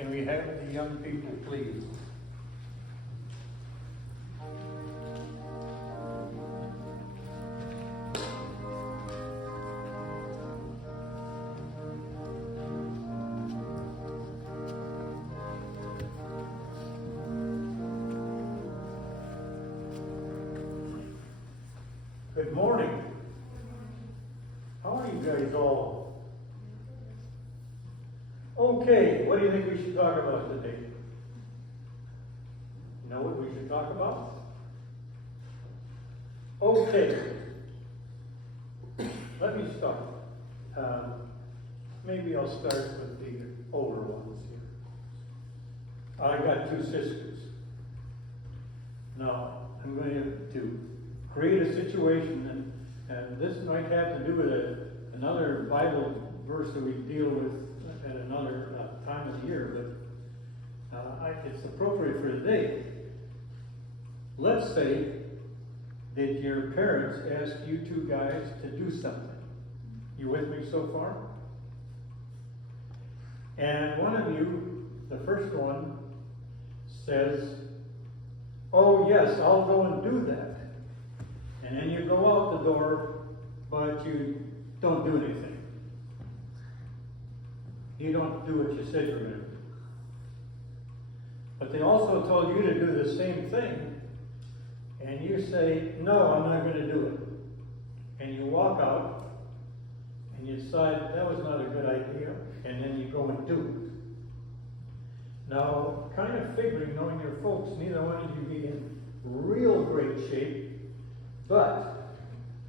Can we have the young people, please? Good morning. How are you guys all? Okay, what do you think we should talk about today? You know what we should talk about? Okay. Let me start. Maybe I'll start with the older ones here. I got two sisters. Now, I'm going to create a situation, and this might have to do with another Bible verse that we deal with at another time of the year, but it's appropriate for today. Let's say that your parents ask you two guys to do something. You with me so far? And one of you, the first one, says, "Oh yes, I'll go and do that." And then you go out the door, but you don't do anything. You don't do what you said you were going to do. But they also told you to do the same thing, and you say, "No, I'm not going to do it." And you walk out, and you decide that was not a good idea, and then you go and do it. Now, kind of figuring, knowing your folks, neither one of you be in real great shape. But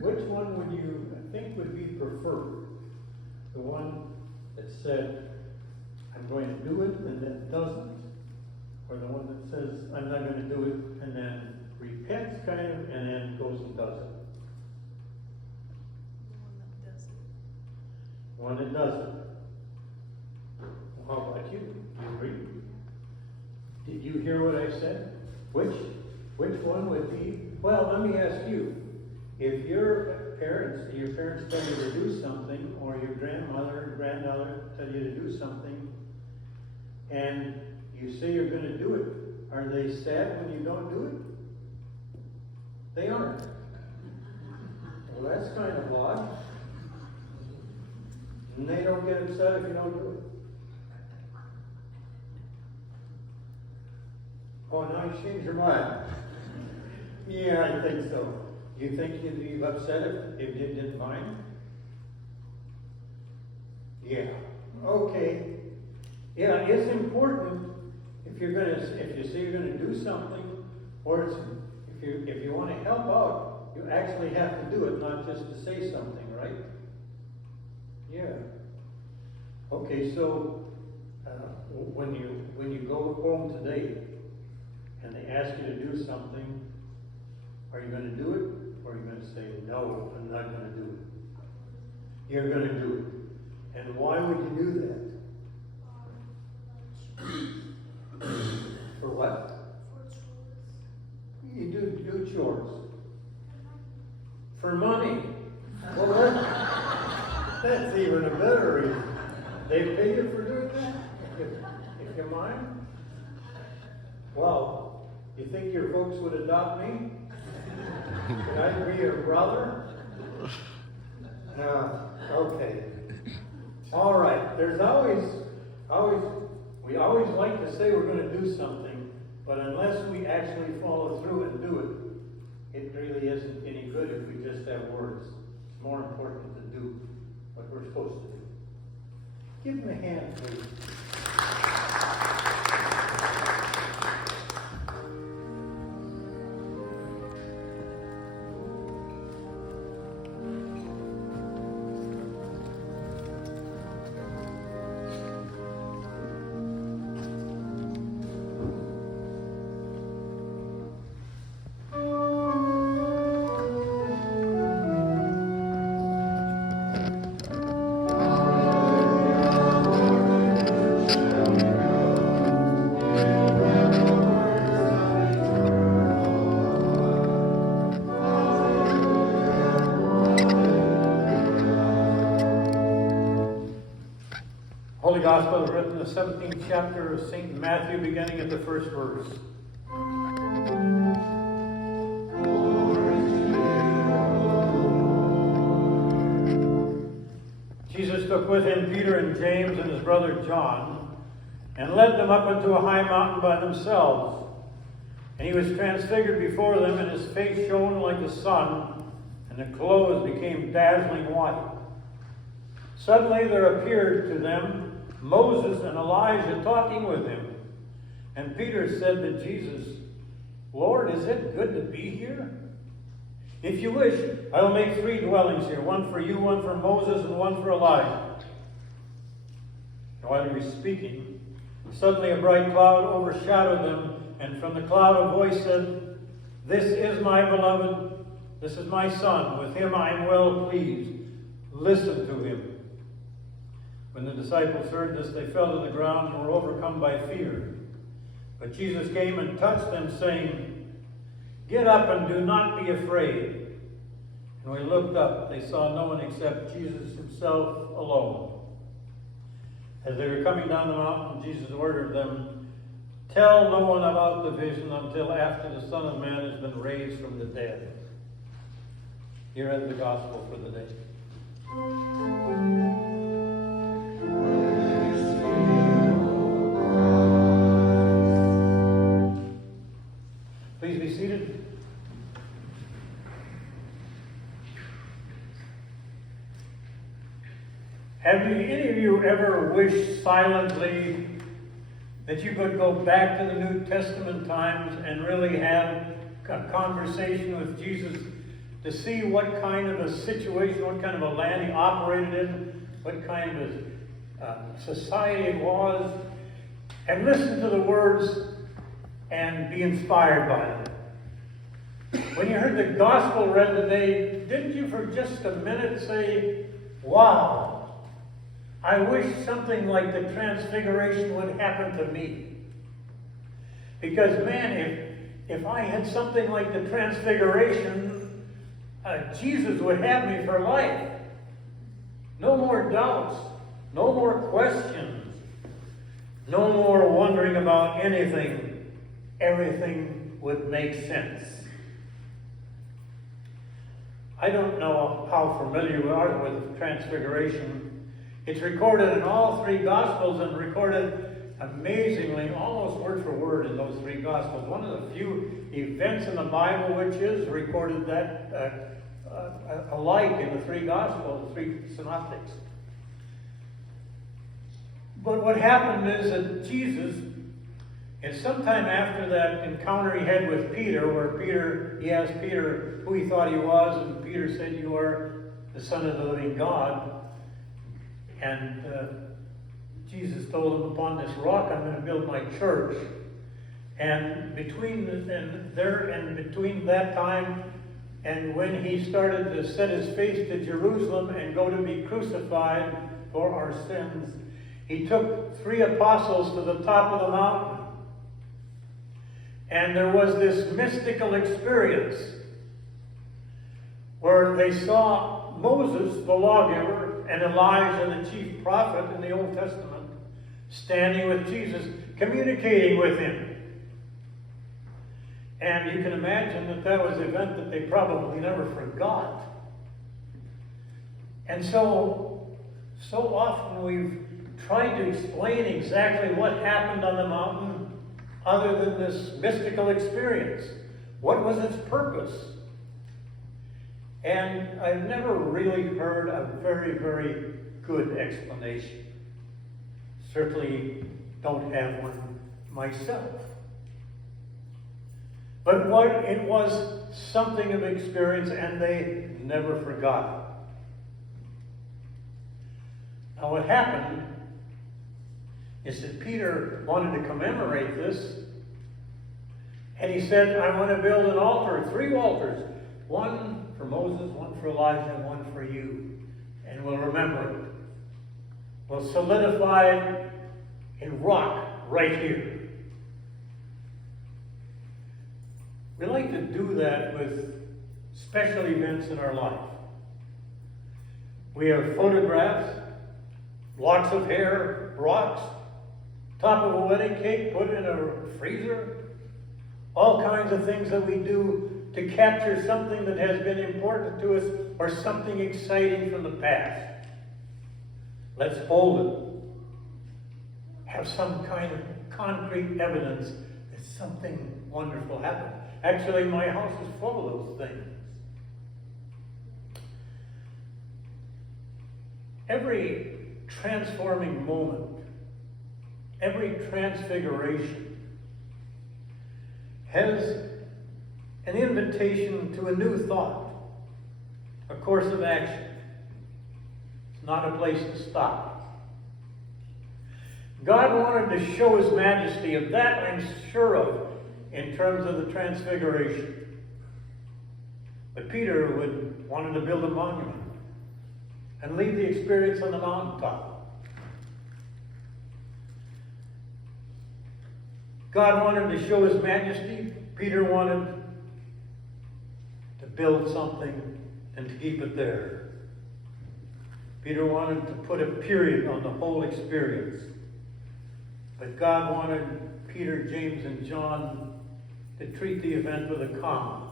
which one would you think would be preferred? The one that said, "I'm going to do it," and then doesn't? Or the one that says, "I'm not going to do it," and then repents kind of, and then goes and does it? The one that does it. Well, how about you? Do you agree? Did you hear what I said? Which one would be? Well, let me ask you. If your parents tell you to do something, or your grandmother or granddaughter tell you to do something, and you say you're going to do it, are they sad when you don't do it? They aren't. Well, that's kind of odd. And they don't get upset if you don't do it. Oh, now you changed your mind. Yeah, I think so. You think you'd be upset if you didn't mind? Yeah. Okay. Yeah, it's important if you say you're gonna do something, or if you want to help out, you actually have to do it, not just to say something, right? Yeah. Okay, so when you go home today and they ask you to do something, are you going to do it, or are you going to say, "No, I'm not going to do it"? You're going to do it. And why would you do that? For what? You do chores. For money. Well, that's even a better reason. They pay you for doing that? If you mind? Well, you think your folks would adopt me? Can I be your brother? No. Okay. All right. We always like to say we're going to do something, but unless we actually follow through and do it, it really isn't any good if we just have words. It's more important to do what we're supposed to do. Give them a hand, please. Holy Gospel is written in the 17th chapter of St. Matthew, beginning at the first verse. Jesus took with him Peter and James and his brother John, and led them up into a high mountain by themselves. And he was transfigured before them, and his face shone like the sun, and the clothes became dazzling white. Suddenly there appeared to them Moses and Elijah talking with him. And Peter said to Jesus, "Lord, is it good to be here? If you wish, I will make 3 dwellings here, one for you, one for Moses, and one for Elijah." And while he was speaking, suddenly a bright cloud overshadowed them, and from the cloud a voice said, "This is my beloved, this is my Son, with him I am well pleased. Listen to him." When the disciples heard this, they fell to the ground and were overcome by fear. But Jesus came and touched them, saying, "Get up and do not be afraid." And when they looked up, they saw no one except Jesus himself alone. As they were coming down the mountain, Jesus ordered them, "Tell no one about the vision until after the Son of Man has been raised from the dead." Here ends the gospel for the day. Please be seated. Have any of you ever wished silently that you could go back to the New Testament times and really have a conversation with Jesus to see what kind of a situation, what kind of a land he operated in, what kind of society it was, and listen to the words and be inspired by it? When you heard the gospel read today, didn't you for just a minute say, "Wow, I wish something like the Transfiguration would happen to me"? Because man, if I had something like the Transfiguration, Jesus would have me for life. No more doubts, no more questions, no more wondering about anything. Everything would make sense. I don't know how familiar you are with Transfiguration. It's recorded in all 3 Gospels and recorded amazingly, almost word for word in those 3 Gospels. One of the few events in the Bible which is recorded that alike in the 3 Gospels, the 3 Synoptics. But what happened is that Jesus, and sometime after that encounter he had with Peter, where he asked Peter who he thought he was, and Peter said, "You are the Son of the living God." And Jesus told him, "Upon this rock I'm going to build my church." And between that time and when he started to set his face to Jerusalem and go to be crucified for our sins, he took 3 apostles to the top of the mountain. And there was this mystical experience where they saw Moses, the lawgiver, and Elijah, the chief prophet in the Old Testament, standing with Jesus, communicating with him. And you can imagine that was an event that they probably never forgot. And so often we've tried to explain exactly what happened on the mountain other than this mystical experience. What was its purpose? And I've never really heard a very, very good explanation. Certainly don't have one myself. But it was something of experience, and they never forgot. Now what happened is that Peter wanted to commemorate this, and he said, "I want to build an altar, 3 altars, one for Moses, one for Elijah, and one for you. And we'll remember it. We'll solidify it in rock right here." We like to do that with special events in our life. We have photographs, locks of hair, rocks, top of a wedding cake, put in a freezer. All kinds of things that we do to capture something that has been important to us or something exciting from the past. Let's hold it. Have some kind of concrete evidence that something wonderful happened. Actually, my house is full of those things. Every transforming moment, every transfiguration has an invitation to a new thought, a course of action. It's not a place to stop. God wanted to show His majesty, of that I'm sure of, in terms of the Transfiguration. But Peter wanted to build a monument and leave the experience on the mountaintop. God wanted to show His majesty. Peter wanted to build something and to keep it there. Peter wanted to put a period on the whole experience. But God wanted Peter, James, and John to treat the event with a comma,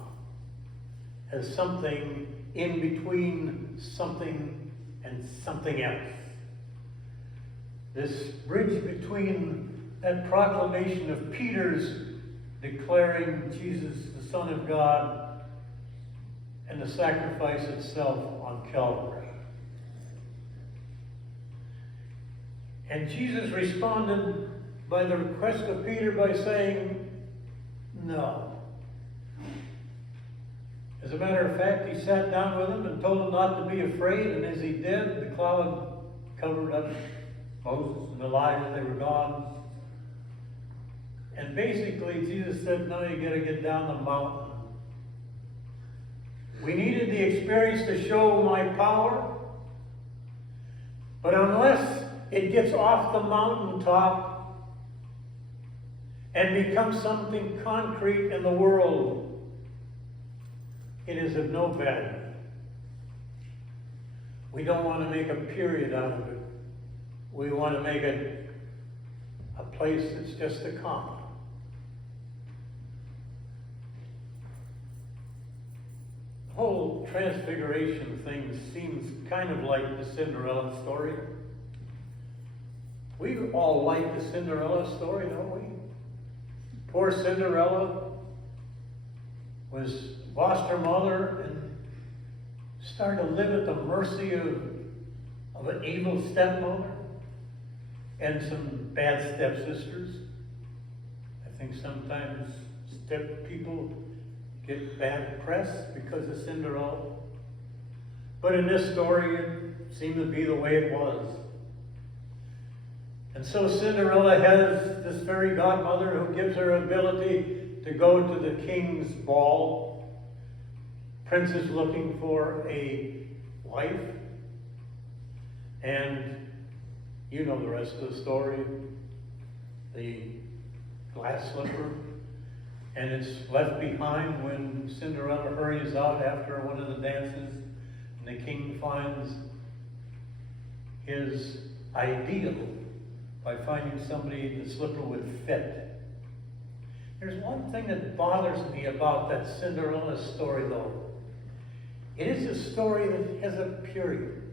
as something in between something and something else. This bridge between that proclamation of Peter's declaring Jesus the Son of God and the sacrifice itself on Calvary. And Jesus responded by the request of Peter by saying, no. As a matter of fact, he sat down with him and told him not to be afraid, and as he did, the cloud covered up Moses and Elijah. They were gone. And basically, Jesus said, no, you got to get down the mountain. We needed the experience to show my power, but unless it gets off the mountaintop and becomes something concrete in the world, it is of no value. We don't want to make a period out of it. We want to make it a place that's just a comma. The whole Transfiguration thing seems kind of like the Cinderella story. We all like the Cinderella story, don't we? Poor Cinderella lost her mother and started to live at the mercy of an evil stepmother and some bad stepsisters. I think sometimes step people get bad press because of Cinderella. But in this story, it seemed to be the way it was. And so Cinderella has this fairy godmother who gives her ability to go to the king's ball. Prince is looking for a wife. And you know the rest of the story. The glass slipper. And it's left behind when Cinderella hurries out after one of the dances. And the king finds his ideal by finding somebody the slipper would fit. There's one thing that bothers me about that Cinderella story, though. It is a story that has a period.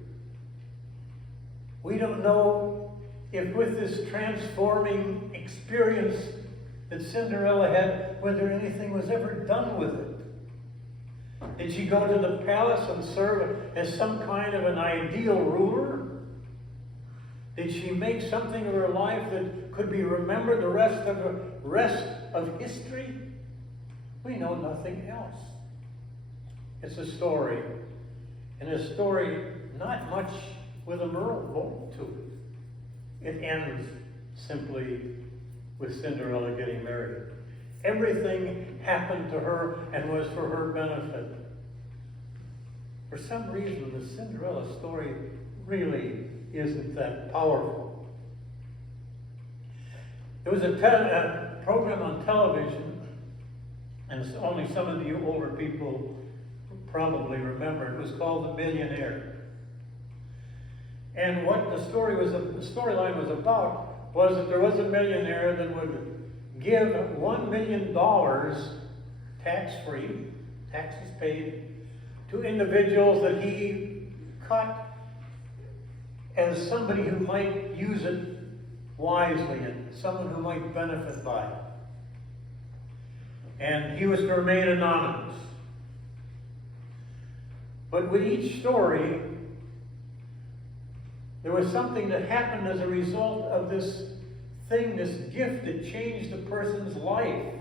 We don't know if with this transforming experience that Cinderella had, whether anything was ever done with it. Did she go to the palace and serve as some kind of an ideal ruler? Did she make something of her life that could be remembered the rest of history? We know nothing else. It's a story, and a story not much with a moral vote to it. It ends simply with Cinderella getting married. Everything happened to her and was for her benefit. For some reason, the Cinderella story really isn't that powerful. There was a program on television, and only some of you older people probably remember. It was called The Millionaire. And what the storyline was about was that there was a millionaire that would give $1 million tax-free, taxes paid, to individuals that he cut as somebody who might use it wisely and someone who might benefit by it. And he was to remain anonymous. But with each story, there was something that happened as a result of this thing, this gift that changed the person's life.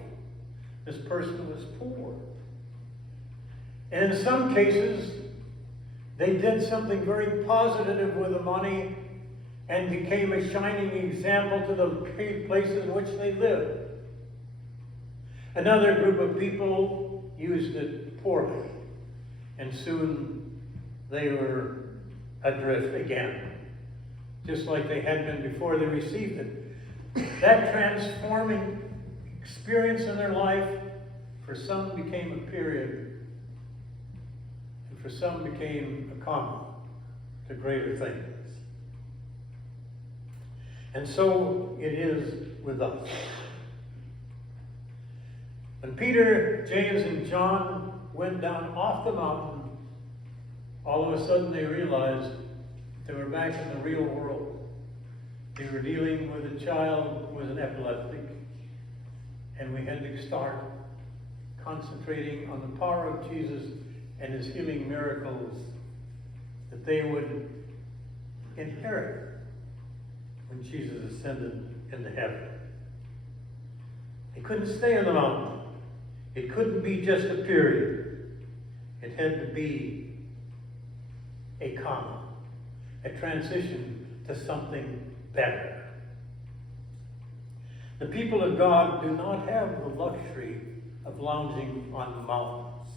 This person was poor. And in some cases, they did something very positive with the money and became a shining example to the places in which they lived. Another group of people used it poorly, and soon they were adrift again, just like they had been before they received it. That transforming experience in their life, for some became a period, and for some became a comma to greater things. And so it is with us. When Peter, James, and John went down off the mountain, all of a sudden they realized they were back in the real world. They were dealing with a child who was an epileptic, and we had to start concentrating on the power of Jesus and his healing miracles that they would inherit when Jesus ascended into heaven. They couldn't stay on the mountain. It couldn't be just a period. It had to be a comma, a transition to something better. The people of God do not have the luxury of lounging on the mountains.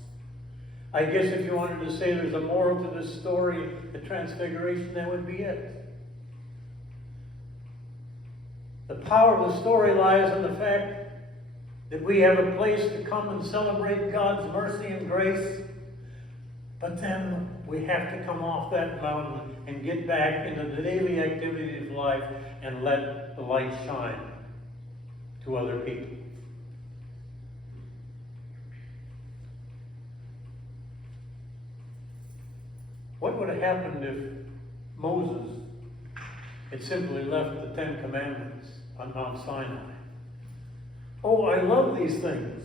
I guess if you wanted to say there's a moral to this story, the Transfiguration, that would be it. The power of the story lies in the fact that we have a place to come and celebrate God's mercy and grace, but then we have to come off that mountain and get back into the daily activities of life and let the light shine to other people. What would have happened if Moses had simply left the Ten Commandments on Mount Sinai? Oh, I love these things.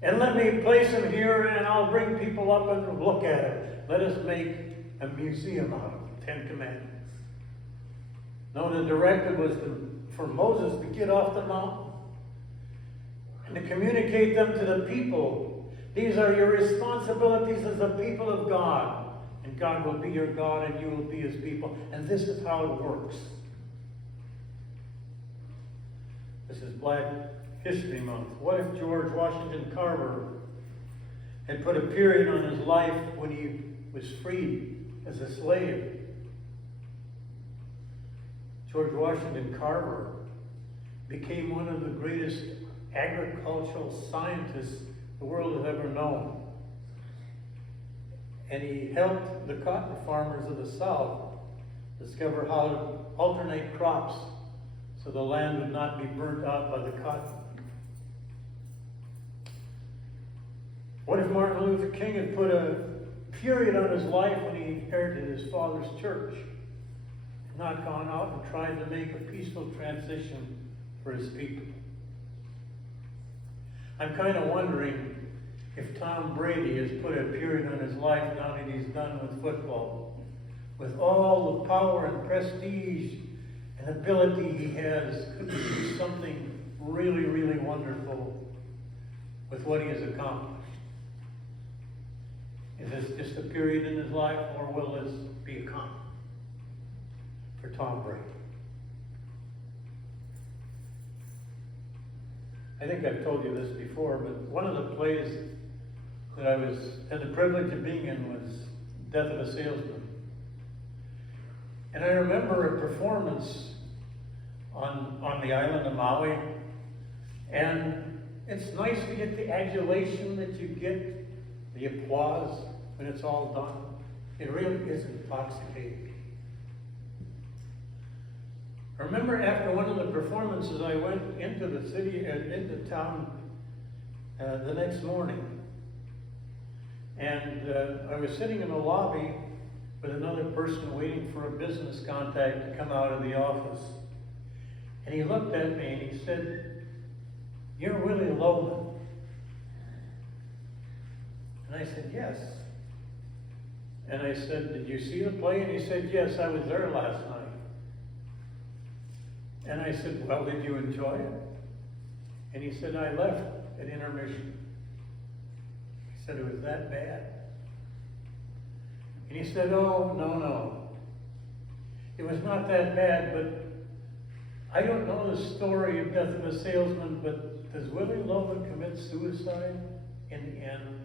And let me place them here and I'll bring people up and look at it. Let us make a museum out of the Ten Commandments. No, the directive was for Moses to get off the mountain and to communicate them to the people. These are your responsibilities as the people of God. And God will be your God and you will be his people. And this is how it works. This is Black History Month. What if George Washington Carver had put a period on his life when he was freed as a slave? George Washington Carver became one of the greatest agricultural scientists the world has ever known. And he helped the cotton farmers of the South discover how to alternate crops so the land would not be burnt out by the cotton. What if Martin Luther King had put a period on his life when he inherited his father's church, and not gone out and tried to make a peaceful transition for his people? I'm kind of wondering if Tom Brady has put a period on his life now that he's done with football. With all the power and prestige and ability he has, could he do something really, really wonderful with what he has accomplished? Is this just a period in his life, or will this be a comma for Tom Brady? I think I've told you this before, but one of the plays that I had the privilege of being in was Death of a Salesman. And I remember a performance on the island of Maui, and it's nice to get the adulation that you get, the applause when it's all done. It really is intoxicating. I remember after one of the performances, I went into the city, into town the next morning. And I was sitting in the lobby with another person waiting for a business contact to come out of the office. And he looked at me and he said, "You're Willie Loman." And I said, "Yes." And I said, "Did you see the play?" And he said, "Yes, I was there last night." And I said, "Well, did you enjoy it?" And he said, "I left at intermission." He said, "It was that bad?" And he said, "Oh, no. It was not that bad, but I don't know the story of Death of a Salesman, but does Willie Loman commit suicide in the end?"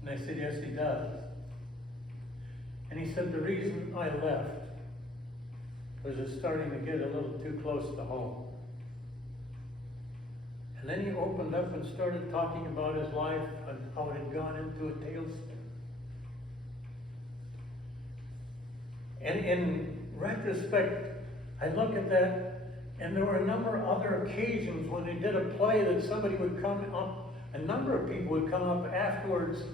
And I said, "Yes, he does." And he said, "The reason I left was it's starting to get a little too close to home." And then he opened up and started talking about his life and how it had gone into a tailspin. And in retrospect, I look at that, and there were a number of other occasions when they did a play that somebody would come up, a number of people would come up afterwards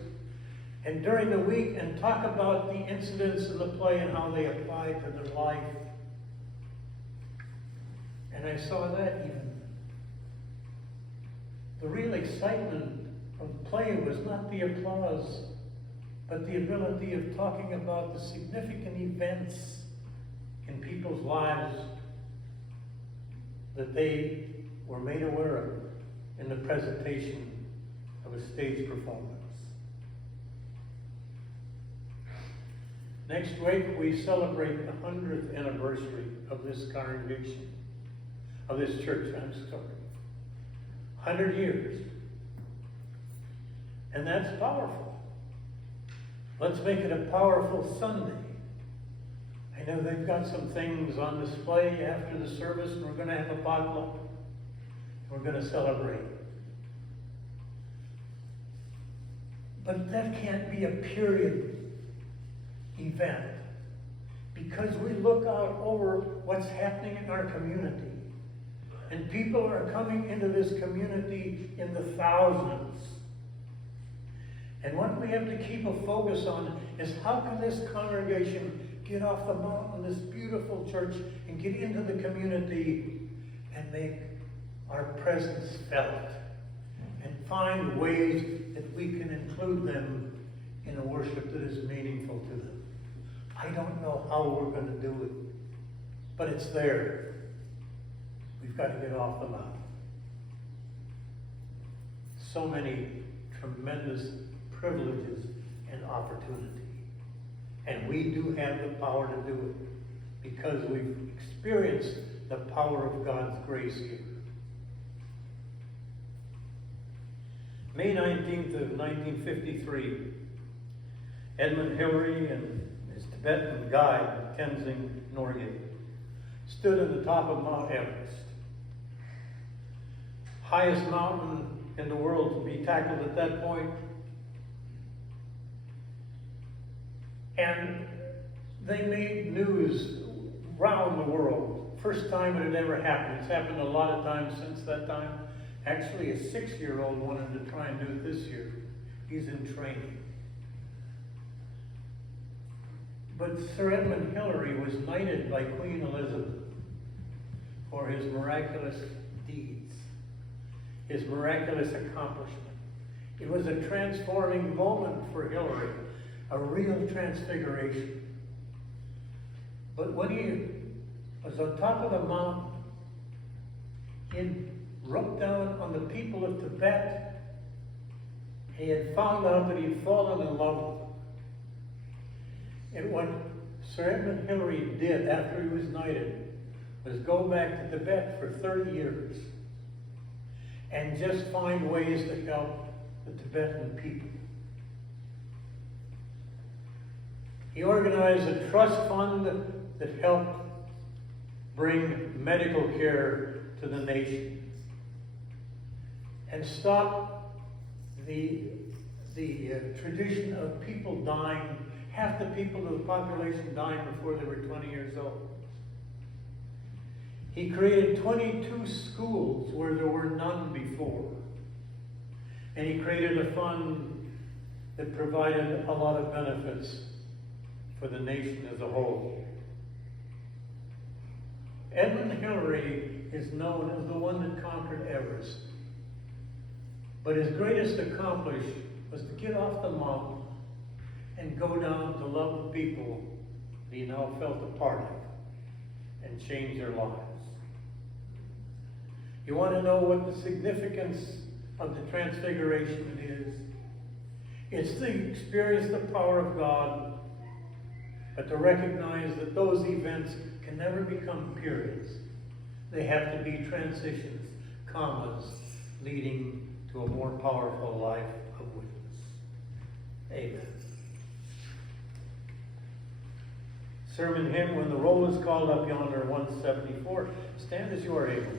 and during the week and talk about the incidents in the play and how they applied to their life. And I saw that even. The real excitement of the play was not the applause, but the ability of talking about the significant events in people's lives that they were made aware of in the presentation of a stage performance. Next week, we celebrate the 100th anniversary of this congregation, of this church, 100 years. And that's powerful. Let's make it a powerful Sunday. I know they've got some things on display after the service, and we're going to have a potluck. We're going to celebrate. But that can't be a period event, because we look out over what's happening in our community, and people are coming into this community in the thousands. And what we have to keep a focus on is how can this congregation get off the mountain, this beautiful church, and get into the community and make our presence felt, and find ways that we can include them in a worship that is meaningful to them. I don't know how we're going to do it, but it's there. We've got to get off the mountain. So many tremendous privileges and opportunity. And we do have the power to do it because we've experienced the power of God's grace here. May 19th of 1953, Edmund Hillary and his Tibetan guide, Tenzing Norgay, stood at the top of Mount Everest. Highest mountain in the world to be tackled at that point. And they made news around the world. First time it had ever happened. It's happened a lot of times since that time. Actually, a 6-year-old wanted to try and do it this year. He's in training. But Sir Edmund Hillary was knighted by Queen Elizabeth for his miraculous deeds, his miraculous accomplishment. It was a transforming moment for Hillary, a real transfiguration. But when he was on top of the mountain, he looked down on the people of Tibet. He had found out that he'd fallen in love with them. And what Sir Edmund Hillary did after he was knighted was go back to Tibet for 30 years and just find ways to help the Tibetan people. He organized a trust fund that helped bring medical care to the nation and stop the tradition of people dying, half the people of the population dying before they were 20 years old. He created 22 schools where there were none before. And he created a fund that provided a lot of benefits for the nation as a whole. Edmund Hillary is known as the one that conquered Everest. But his greatest accomplishment was to get off the mountain and go down to love the people that he now felt a part of and change their lives. You want to know what the significance of the Transfiguration is? It's to experience the power of God, but to recognize that those events can never become periods. They have to be transitions, commas, leading to a more powerful life of witness. Amen. Sermon hymn, when the roll is called up yonder, 174. Stand as you are able.